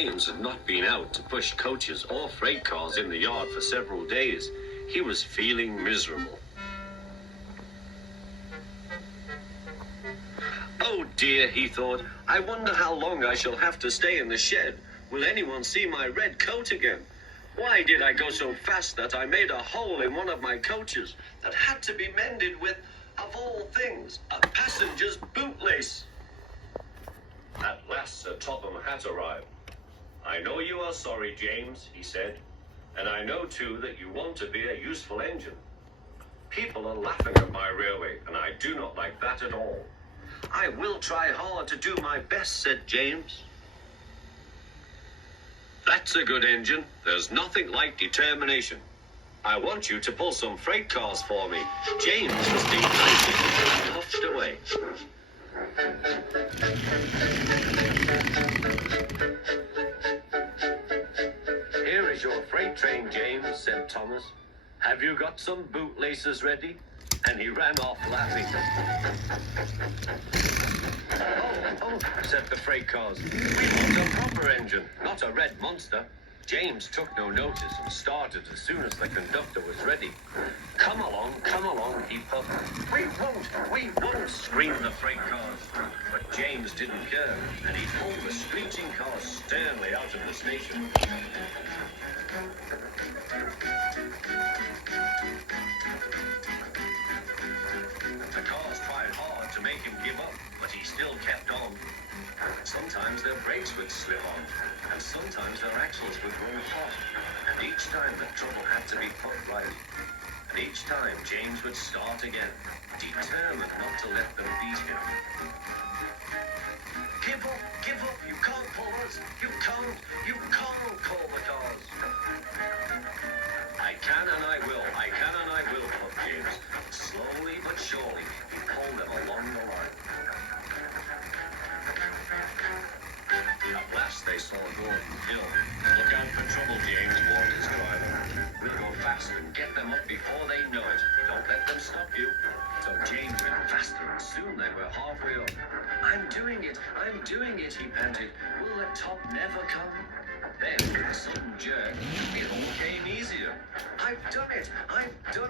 James had not been out to push coaches or freight cars in the yard for several days. He was feeling miserable. Oh dear, he thought, I wonder how long I shall have to stay in the shed. Will anyone see my red coat again? Why did I go so fast that I made a hole in one of my coaches that had to be mended with, of all things, a passenger's bootlace? At last Sir Topham Hatt arrived. I know you are sorry, James, he said, and I know too that you want to be a useful engine. People are laughing at my railway, and I do not like that at all. I will try hard to do my best, said James. That's a good engine. There's nothing like determination. I want you to pull some freight cars for me. James was being nice and puffed away. Here is your freight train, James, said Thomas. Have you got some bootlaces ready? And he ran off laughing. Oh, said the freight cars. We want a proper engine, not a red monster. James took no notice and started as soon as the conductor was ready. Come along, he puffed. We won't, screamed the freight cars. But James didn't care, and he pulled the screeching cars sternly out of the station. The cars tried hard to make him give up, but he still kept on. Sometimes their brakes would slip on, and sometimes their axles would grow hot, and each time the trouble had to be put right. And each time James would start again, determined not to let them beat him. Give up, you can't pull us, you can't call the cars. I can and I will, puffed James. Slowly but surely, he pulled them along the line. At last they saw Gordon Hill. Look out for trouble, James, warned his driver. We'll go fast and get them up before they know it. Don't let them stop you. So James went faster, and soon they were halfway up. I'm doing it, he panted. Will the top never come? Then, with a sudden jerk, it all came easier. I've done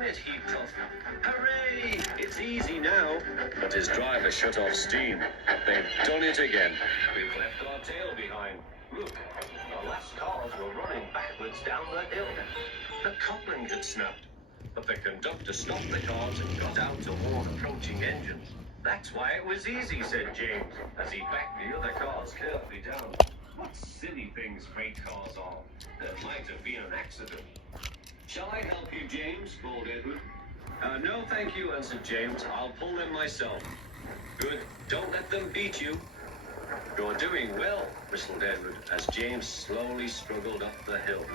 it, he puffed. Hooray! It's easy now. But his driver shut off steam. They've done it again. We've left our tail behind. Look, the last cars were running backwards down the hill. The coupling had snapped. But the conductor stopped the cars and got out to warn approaching engines. That's why it was easy, said James, as he backed the other cars carefully down. What silly things freight cars are. There might have been an accident. Shall I help you, James? Called Edward. No, thank you, answered James. I'll pull them myself. Good. Don't let them beat you. You're doing well, whistled Edward, as James slowly struggled up the hill.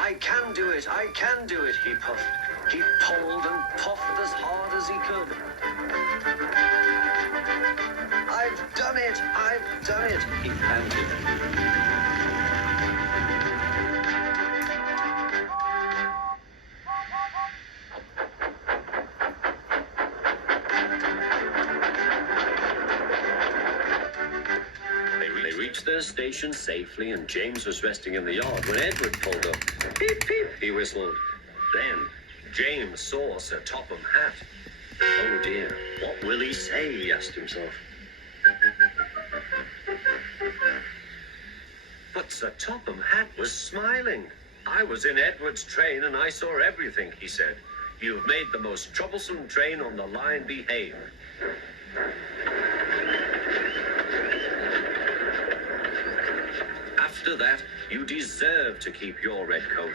I can do it, he puffed. He pulled and puffed as hard as he could. I've done it, he panted. They reached their station safely, and James was resting in the yard when Edward pulled up. Peep, peep, he whistled. Then James saw Sir Topham Hatt. Oh dear, what will he say, he asked himself. But Sir Topham Hatt was smiling. I was in Edward's train and I saw everything, he said. You've made the most troublesome train on the line behave. After that, you deserve to keep your red coat.